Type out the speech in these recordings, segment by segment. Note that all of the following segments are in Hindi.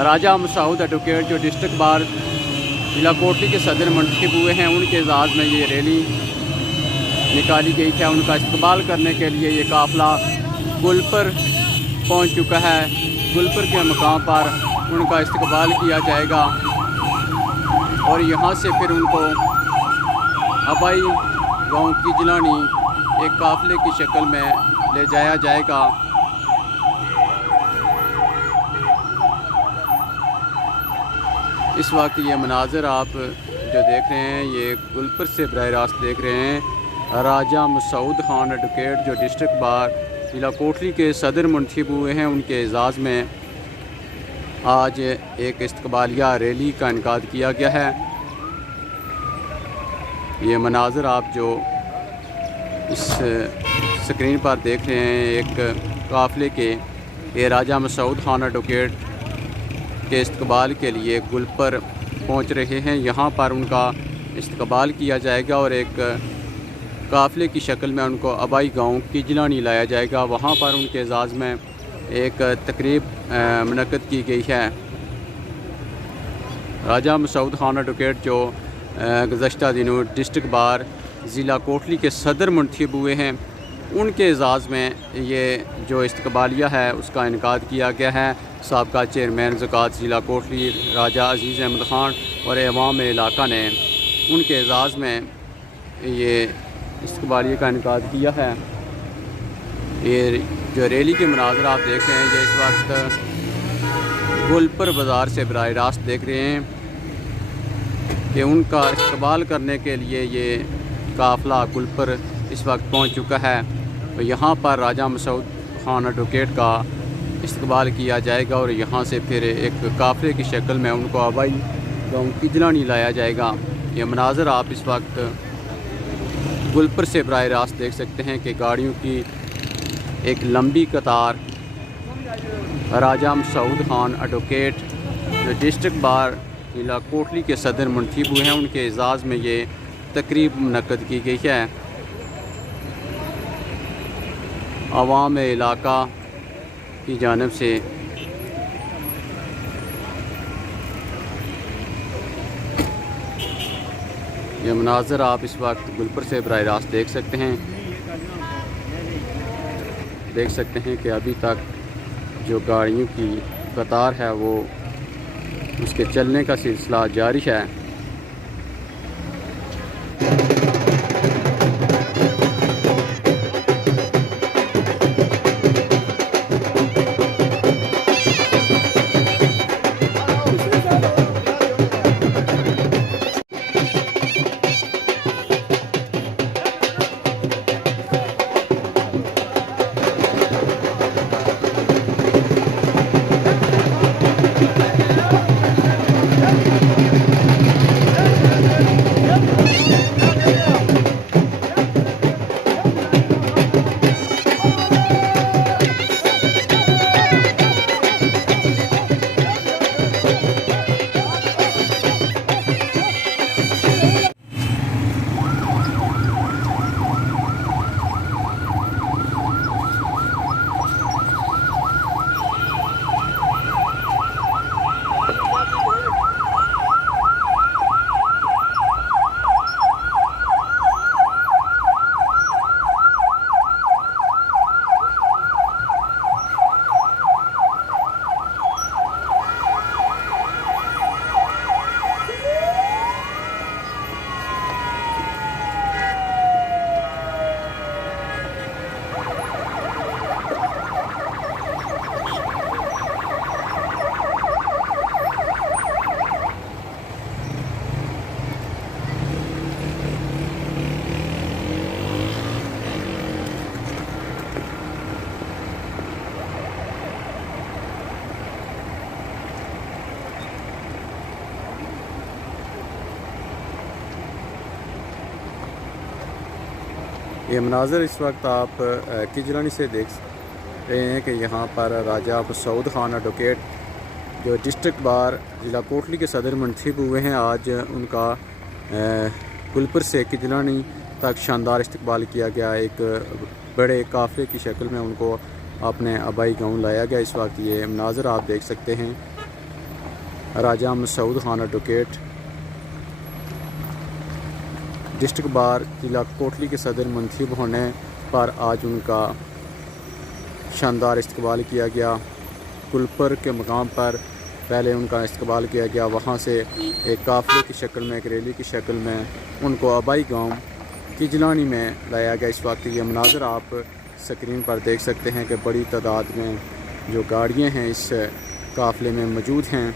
राजा मसूद एडवोकेट जो डिस्ट्रिक्ट बार जिला कोटली के सदर मुंतखब हुए हैं, उनके एजाज़ में ये रैली निकाली गई है। उनका इस्तकबाल करने के लिए ये काफ़िला गुलपर पहुंच चुका है। गुलपर के मकाम पर उनका इस्तकबाल किया जाएगा और यहाँ से फिर उनको हवाई गाँव की जिलानी एक काफ़िले की शक्ल में ले जाया जाएगा। इस वक्त ये मनाज़र आप जो देख रहे हैं ये गुलपर से बराह रास्त देख रहे हैं। राजा मसूद खान एडवोकेट जो डिस्ट्रिक्ट बार जिला कोटली के सदर मुंतखब हुए हैं, उनके एजाज़ में आज एक इस्तकबालिया रैली का इनेकाद किया गया है। ये मनाज़र आप जो इस स्क्रीन पर देख रहे हैं एक काफ़िले के ये राजा मसूद खान एडवोकेट के इस्तकबाल के लिए गुलपर पहुंच रहे हैं। यहाँ पर उनका इस्तकबाल किया जाएगा और एक काफ़िले की शक्ल में उनको आबाई गांव की जिलानी लाया जाएगा। वहाँ पर उनके एजाज़ में एक तकरीब मुनक़्क़द की गई है। राजा मसूद खान एडवोकेट जो गुज़श्ता दिनों डिस्ट्रिक्ट बार ज़िला कोटली के सदर मुंतखब हुए हैं, उनके एजाज़ में ये जो इस्तकबालिया है उसका इनेकाद किया गया है। साबका चेयरमैन ज़कात ज़िला कोटली राजा अज़ीज़ अहमद ख़ान और अवाम इलाका ने उनके एजाज़ में ये इस्तकबालिया का इनेकाद किया है। ये जो रैली के मनाज़र आप देख रहे हैं, ये इस वक्त गुलपर बाज़ार से बराह रास्त देख रहे हैं कि उनका इस्तकबाल करने के लिए ये काफ़िला गुलपर इस वक्त पहुंच चुका है। तो यहाँ पर राजा मसूद खान एडवोकेट का इस्तकबाल किया जाएगा और यहाँ से फिर एक काफ़िले की शक्ल में उनको हवाई गाँव की जिलानी लाया जाएगा। ये मनाज़र आप इस वक्त गुलपर से बराह रास्त देख सकते हैं कि गाड़ियों की एक लंबी कतार राजा मसूद खान एडवोकेट जो डिस्ट्रिक्ट बार जिला कोटली के सदर मुंतखब हुए हैं, उनके एजाज़ में ये तकरीब मुनक़्क़द की गई है। अवाम इलाका की जानिब से ये मनाज़र आप इस वक्त गुलपर से बराह रास्त देख सकते हैं कि अभी तक जो गाड़ियों की कतार है वो उसके चलने का सिलसिला जारी है। ये मनाज़र इस वक्त आप किजलानी से देख रहे हैं कि यहाँ पर राजा मसूद खान एडवोकेट जो डिस्ट्रिक्ट बार ज़िला कोटली के सदर मुंतखब हुए हैं, आज उनका गुलपुर से किजलानी तक शानदार इस्तकबाल किया गया। एक बड़े काफ़िले की शक्ल में उनको अपने आबाई गाँव लाया गया। इस वक्त ये मनाज़र आप देख सकते हैं। Raja Masood Khan advocate district bar ज़िला कोटली के सदर मुंतखब होने पर आज उनका शानदार इस्तकबाल किया गया। गुलपुर के मकाम पर पहले उनका इस्तकबाल किया गया, वहाँ से एक काफ़िले की शक्ल में, एक रैली की शक्ल में उनको आबाई गांव किजलानी में लाया गया। इस वक्त ये मनाज़र आप स्क्रीन पर देख सकते हैं कि बड़ी तादाद में जो गाड़ियाँ हैं इस काफ़िले में मौजूद हैं।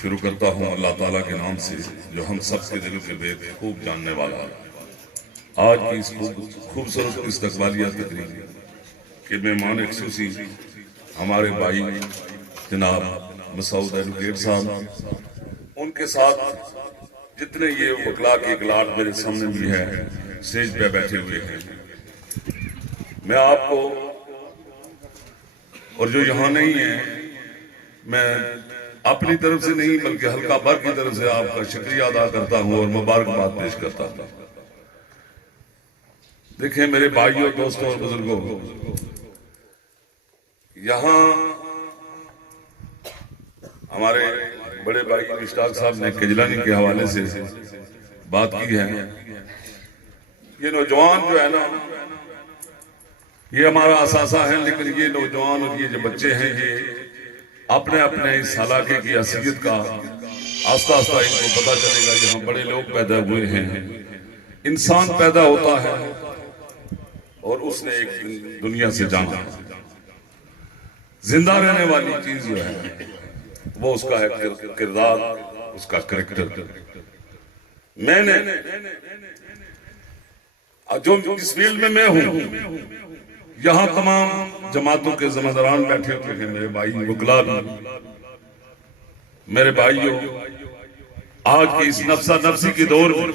शुरू करता हूँ अल्लाह ताला के नाम से जो हम सब के दिलों के भेद खूब जानने वाला है। आज की इस खूबसूरत इस्तकबालिया तकरीब के मेहमान खुसूसी हमारे भाई जनाब मसूद एडवोकेट साहब, उनके साथ जितने ये वकला के इकलाट मेरे सामने भी है स्टेज पे बैठे हुए हैं। मैं आपको और जो यहाँ नहीं है, मैं अपनी तरफ से नहीं बल्कि हल्का बर की तरफ से आपका शुक्रिया अदा करता हूं और मुबारकबाद पेश करता हूं। देखें मेरे भाइयों, दोस्तों और बुजुर्गों, यहां हमारे बड़े भाई मुश्ताक साहब ने किजलानी के हवाले से बात की है। ये नौजवान जो है ना, ये हमारा असासा है, लेकिन ये नौजवान और ये जो बच्चे हैं, ये अपने अपने इस इलाके की हैसियत का आस्ता आस्ता इनको पता चलेगा। यहाँ बड़े लोग पैदा हुए हैं, इंसान पैदा होता है और उसने एक दुनिया से जाना। जिंदा रहने वाली चीज जो है वो उसका है किरदार, उसका करैक्टर। मैंने जो इस फील्ड में मैं हूं, यहाँ तमाम जमातों के ज़िम्मेदारान बैठे हुए हैं, मेरे भाई वकला भी। मेरे भाइयों, आज की इस नफ्सा नफ्सी के दौर में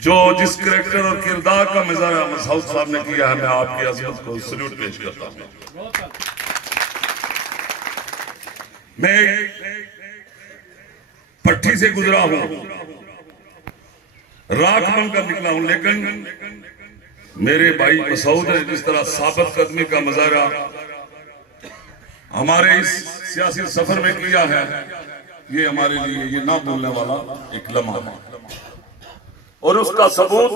जो जिस करैक्टर और किरदार का मुजाहरा मसूद साहब ने किया है, मैं आपकी अज़मत को सल्यूट पेश करता हूं। मैं पट्टी से गुजरा हूं, राख बनकर निकला हूं, लेकिन मेरे भाई मसूद ने जिस तरह साबित कदमी का मुजाहरा हमारे इस सियासी सफर में किया है, ये हमारे लिए ये ना भूलने वाला एक लम्हा है। और उसका सबूत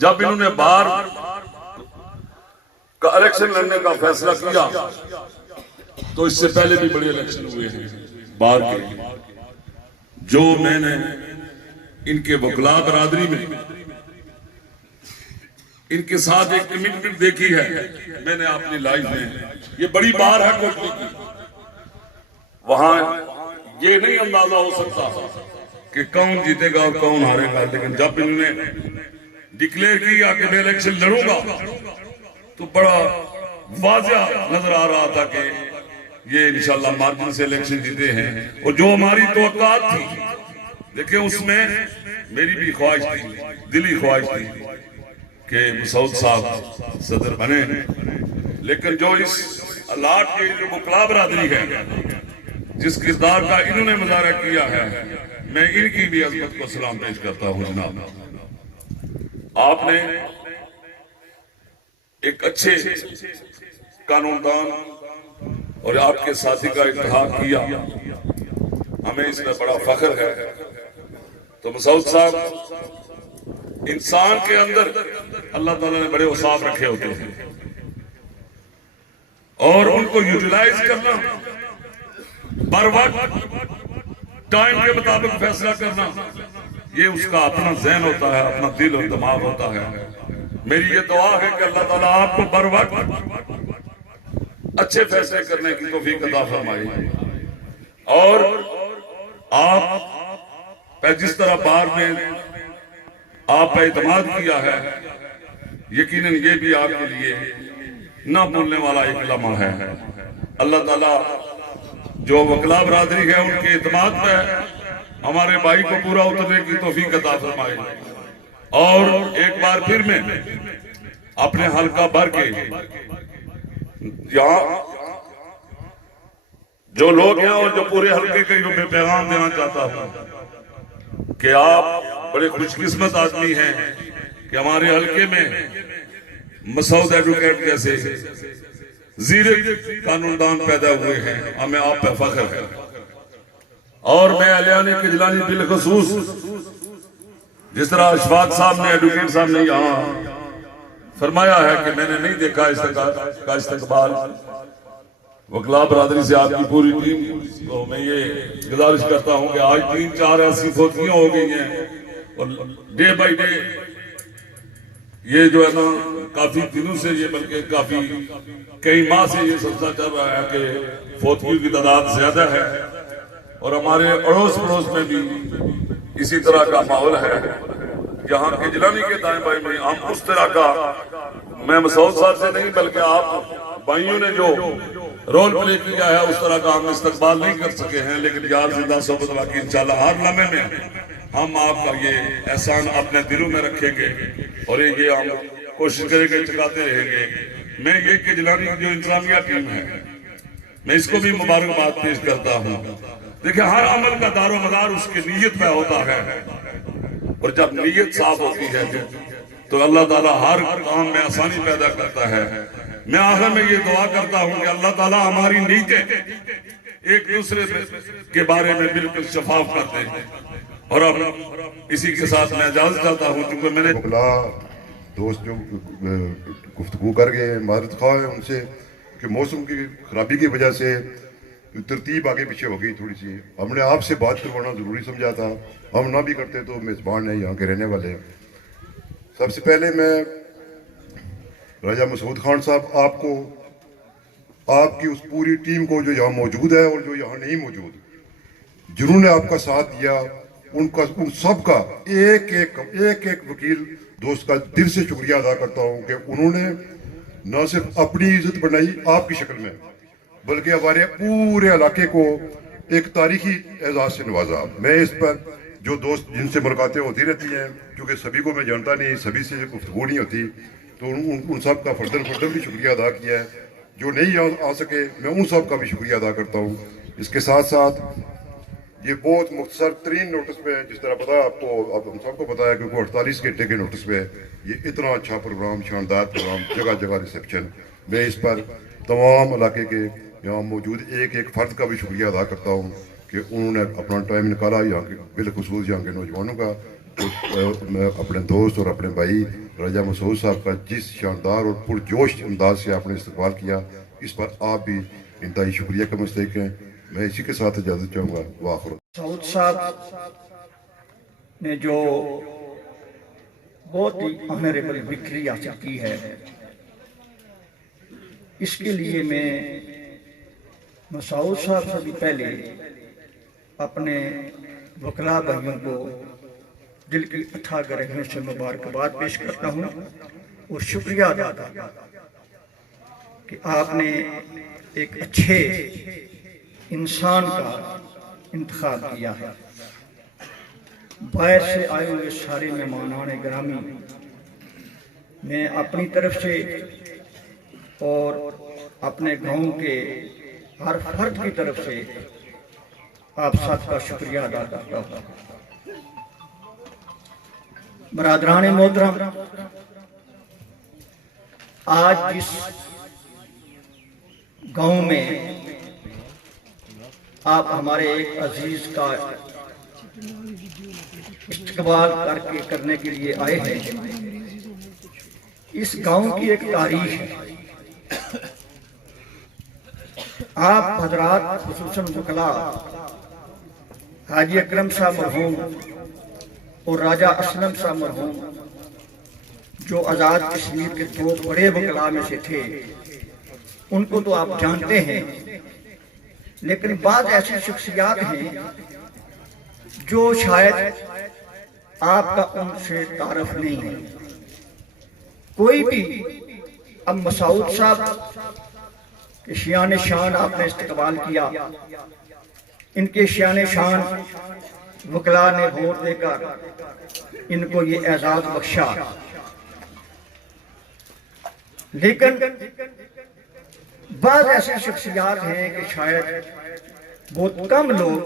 जब इन्होंने बार का इलेक्शन लड़ने का फैसला किया, तो इससे पहले भी बड़े इलेक्शन हुए हैं बार के, जो मैंने इनके वकला बरादरी में इनके साथ एक कमिटमेंट देखी है मैंने अपनी लाइफ में। ये बड़ी बार है कोटली की, वहां ये नहीं अंदाजा हो सकता कि कौन जीतेगा और कौन हारेगा, लेकिन जब इन्होंने डिक्लेयर किया कि मैं इलेक्शन लड़ूंगा, तो बड़ा वाज़ेह नजर आ रहा था कि ये इंशाल्लाह मार्जिन से इलेक्शन जीते हैं। और जो हमारी तवक्कुआत थी, देखिए उसमें मेरी भी ख्वाहिश थी, दिली ख्वाहिश थी कि मसूद साहब सदर बने, लेकिन जो इस अलाट की जो वकला बरादरी है, जिस किरदार का इन्होंने मुजाहरा किया है, मैं इनकी भी अज़मत को सलाम पेश करता हूं। जनाब, आपने एक अच्छे कानूनदान और आपके साथी का इंतखाब किया, हमें इसमें बड़ा फख्र है। तो मसूद साहब, इंसान के अंदर अल्लाह ताला ने बड़े औसाफ रखे होते हैं और उनको यूटिलाइज करना, बर वक्त टाइम के मुताबिक फैसला करना, ये उसका अपना ज़हन होता है, अपना दिल और दिमाग होता है। मेरी ये दुआ है कि अल्लाह ताला आपको बर वक्त अच्छे फैसले करने की तौफीक अता फरमाए और आप जिस तरह बार में आप पे इत्मीनान किया है, यकीनन ये भी आपके लिए ना भूलने वाला एक लम्हा है। अल्लाह ताला जो वकला बरादरी है उनके इत्मीनान पे हमारे भाई को पूरा उतरने की तौफीक अता फरमाए और एक बार फिर मैं अपने हल्का भर के यहाँ जो लोग हैं और जो पूरे हल्के के मैं पैगाम देना चाहता हूँ कि आप बड़े खुशकिस्मत आदमी हैं कि हमारे हल्के में मसूद एडवोकेट जैसे जीरे कानूनदान पैदा हुए हैं। हमें आप पे फख्र है और मैं अलियानी किजलानी बिलखसूस, जिस तरह अशफाक साहब ने, एडवोकेट साहब ने यहाँ फरमाया है कि मैंने नहीं देखा इसका इस्तकबाल, वकला बरादरी से आपकी पूरी टीम तो मैं ये गुजारिश करता हूँ कि आज 3-4 ऐसी फोतियां हो गई हैं और डे बाई डे ये जो है ना काफी दिनों से ये, बल्कि काफी कई माह से ये सिलसिला चल रहा है कि फोतियों की तादाद ज्यादा है और हमारे अड़ोस पड़ोस में भी इसी तरह का माहौल है। यहाँ के जिलानी के दाएं बाएं में हम उस तरह का, मैं मसूद साहब से नहीं बल्कि आप भाइयों ने जो रोल प्ले किया है उस तरह का हम इस्तकबाल नहीं कर सके हैं, लेकिन यार जिंदा सोबत बाकी इंशाल्लाह हर लम्हे में हम आपका ये एहसान अपने दिलों में रखेंगे और ये हम कोशिश करेंगे, चुकाते रहेंगे। मैं ये कि जिलानी की जो इंतजामिया टीम है मैं इसको भी मुबारकबाद पेश करता हूँ। देखिए हर अमल का दारो मदार उसकी नीयत में होता है और जब नीयत साफ होती है तो अल्लाह ताला हर काम में आसानी पैदा करता है। मैं आखिर में ये दुआ करता हूँ कि अल्लाह ताला हमारी नीयतें एक दूसरे के बारे में बिल्कुल शफाफ कर दें। और अब इसी के साथ मैं इजाजत चाहता हूँ क्योंकि मैंने दोस्त जो गुफ्तगू कर गए मारत खा है उनसे कि मौसम की खराबी की वजह से तरतीब आगे पीछे हो गई थोड़ी सी, हमने आपसे बात करवाना ज़रूरी समझा था, हम ना भी करते तो मेज़बान है यहाँ के रहने वाले। सबसे पहले मैं राजा मसूद खान साहब आपको, आपकी उस पूरी टीम को जो यहाँ मौजूद है और जो यहाँ नहीं मौजूद, जिन्होंने आपका साथ दिया, उन सब का एक एक वकील दोस्त का दिल से शुक्रिया अदा करता हूँ कि उन्होंने न सिर्फ अपनी इज्जत बनाई आपकी शक्ल में, बल्कि हमारे पूरे इलाके को एक तारीखी एजाज से नवाजा। मैं इस पर जो दोस्त जिनसे मुलाकातें होती रहती हैं, क्योंकि सभी को मैं जानता नहीं, सभी से गुफ्तगू नहीं होती, तो उन सब का फर्दर भी शुक्रिया अदा किया है। जो नहीं आ सके मैं उन सब का भी शुक्रिया अदा करता हूँ। इसके साथ साथ ये बहुत मुख्तसर तरीन नोटिस में, जिस तरह पता आपको, अब हम सबको पता है क्योंकि 48 घंटे के नोटिस में ये इतना अच्छा प्रोग्राम, शानदार प्रोग्राम, जगह जगह रिसेप्शन, मैं इस पर तमाम इलाके के यहाँ मौजूद एक एक फ़र्द का भी शुक्रिया अदा करता हूँ कि उन्होंने अपना टाइम निकाला यहाँ के बिलखुसूस यहाँ के नौजवानों का। तो मैं अपने दोस्त और अपने भाई राजा मसूद साहब का जिस शानदार और पुरजोश अंदाज से आपने इस्तकबाल किया, इस पर आप भी इंतहाई शुक्रिया का मुस्तहिक हैं। मैं इसी के साथ इजाज़त चाहूँगा। वाखिर मसूद साहब ने जो बहुत ही ऑनरेबल विक्ट्री हासिल की है, इसके लिए मैं मसूद साहब से भी पहले अपने वकला भाइयों को दिल की अथाह गहराइयों से मुबारकबाद पेश करता हूँ और शुक्रिया अदा करता हूँ कि आपने एक अच्छे इंसान का इंतखाब किया है। बाहर से आए हुए सारे मेहमानान गिरामी, मैं अपनी तरफ से और अपने गांव के हर फर्द की तरफ से आप सबका शुक्रिया अदा करता हूँ। बरादरान मोहतरम, आज जिस गांव में आप हमारे एक अजीज का इस्तकबाल करने के लिए आए हैं। इस गांव की एक तारीख है। आप हजरात खुसूसन वकला हाजी अकरम साहब मरहूम और राजा असलम साहब मरहूम जो आज़ाद कश्मीर के दो बड़े वकला में से थे, उनको तो आप जानते हैं, लेकिन बाद ऐसी शख्सियात हैं जो शायद आपका उनसे तारफ नहीं है। कोई भी अब मसूद साहब के शान शान आपने इस्तेमाल किया, इनके शान शान वकला ने वोट देकर इनको ये एजाज बख्शा, लेकिन बाद ऐसी शख्सियात हैं कि शायद बहुत कम लोग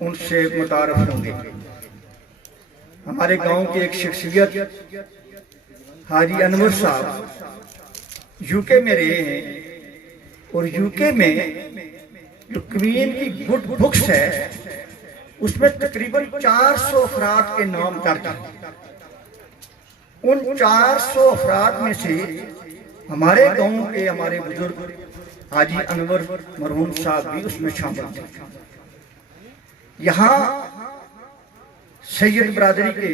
उनसे मुतारफ होंगे। हमारे गांव की एक शख्सियत हाजी अनवर साहब यूके में रहे हैं और यूके में जो क्वीन की गुड बुक्स है उसमें तकरीबन 400 अफराद के नाम दर्ज हैं। उन 400 अफराद में से हमारे गांव के हमारे बुजुर्ग हाजी अनवर मरहूम साहब भी उसमें शामिल थे। यहाँ सैयद बरादरी के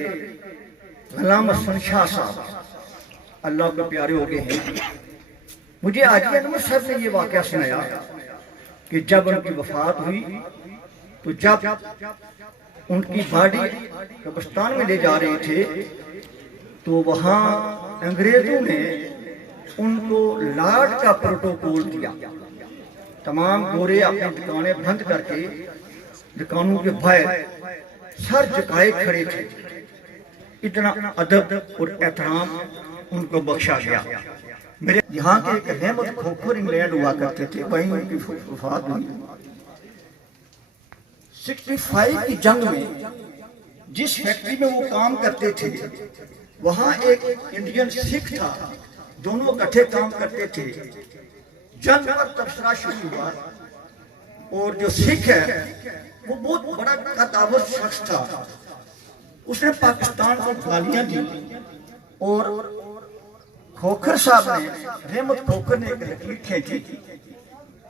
गुलाम हसन शाह साहब अल्लाह के प्यारे हो गए हैं। मुझे हाजी अनवर साहब ने ये वाकया सुनाया कि जब उनकी वफात हुई तो जब उनकी बॉडी कब्रिस्तान में ले जा रहे थे तो वहां अंग्रेजों ने उनको लाट का प्रोटोकॉल दिया। तमाम गोरे अपनी दुकानें बंद करके दुकानों के बाहर सर झुकाए खड़े थे। इतना अदब और एहतराम उनको बख्शा गया। मेरे यहाँ के एक रहमत खोखर इंग्लैंड हुआ करते थे, वहीं उनकी वफात हुई। 65 की जंग में जिस फैक्ट्री में वो काम करते थे वहां एक इंडियन सिख था, दोनों इकट्ठे काम करते थे। जंग पर तबसरा शुरू हुआ और जो सिख है वो बहुत बड़ा कदावर शख्स था। उसने पाकिस्तान को गालियां दी और खोखर साहब ने, रहमत खोखर ने एक लकीर खींची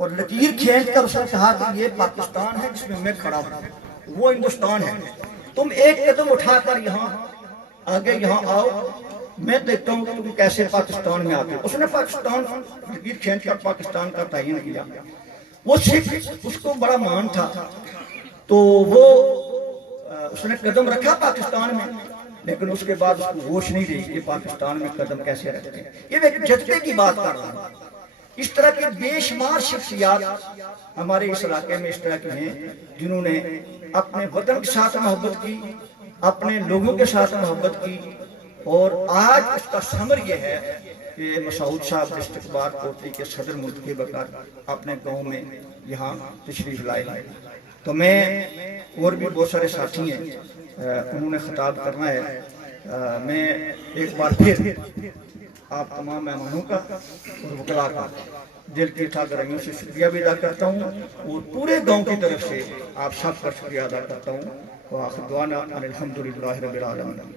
और लकीर खींच कर उसने कहा कि ये पाकिस्तान है जिसमें मैं खड़ा हूं, वो हिंदुस्तान है। तुम एक कदम उठाकर यहाँ आगे यहाँ आओ, मैं देखता हूँ तुम कैसे पाकिस्तान में आते हो। उसने पाकिस्तान लकीर खींच कर पाकिस्तान का तयन किया। वो सिख, उसको बड़ा मान था, तो वो उसने कदम रखा पाकिस्तान में, लेकिन उसके बाद उसको होश नहीं रही कि पाकिस्तान में कदम कैसे रखते हैं। ये एक जज्बे की बात कर रहा हूँ। इस तरह की बेशुमार शख्सियात हमारे इस इलाके में इस तरह की हैं जिन्होंने अपने वतन के साथ मोहब्बत की, अपने लोगों के साथ मोहब्बत की। और आज उसका समर यह है कि मसूद साहब इस्तकबाल कोटली के सदर मुंतखब होकर अपने गाँव में यहाँ तशरीफ लाए। तो मैं और भी बहुत सारे साथी हैं, उन्होंने खिताब करना है। मैं एक बार फिर आप तमाम मेहमानों का और वकला का दिल की ठाकराइयों से शुक्रिया भी अदा करता हूँ और पूरे गांव की तरफ से आप सब का शुक्रिया अदा करता हूँ। वाखिर दुआना अनिल हम्दुलिल्लाहि रब्बिल आलमीन।